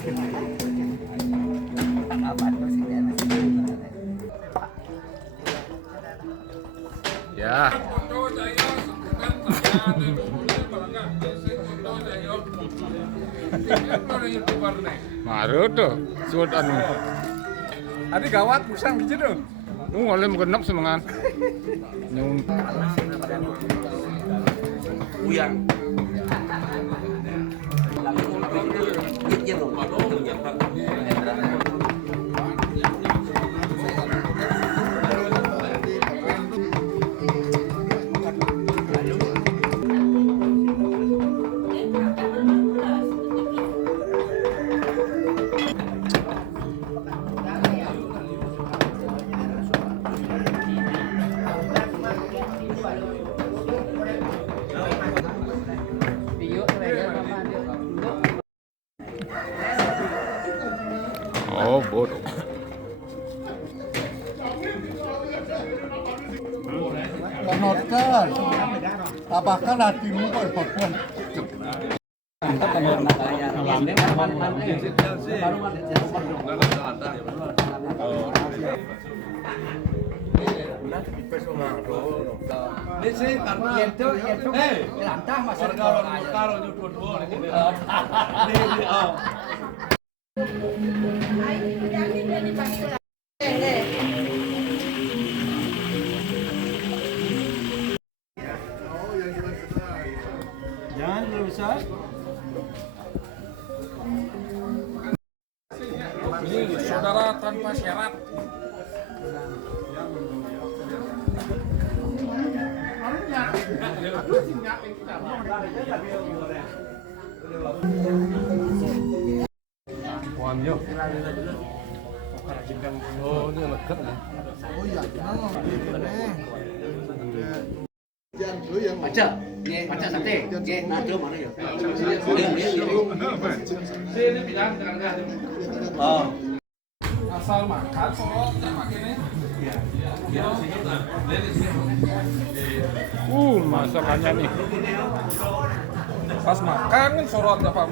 Ya. Marut tuh, suat anu. Adi gawat pusang biji tuh. Oleh menggenap semangan. Nyung. Uyang. Oh, bodoh. Penonton, apakah hatimu berpikir? Jangan terlalu besar. Ini saudara tanpa syarat. Wanyo. Oh, ini leket nih. Oh iya, Baca, baca sate. Nado mana ya? Oh. Asal makan sorot pakai Masakannya nih. pas makan kan sorot apa?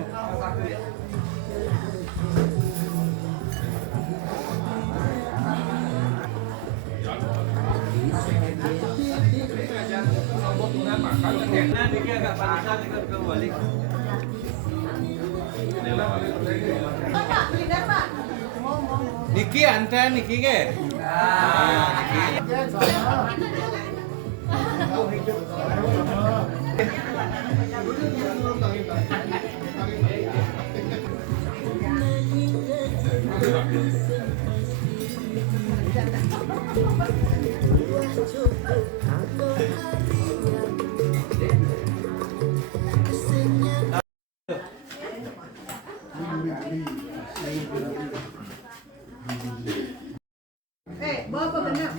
Niki ante Niki ke? Bawa apa benar?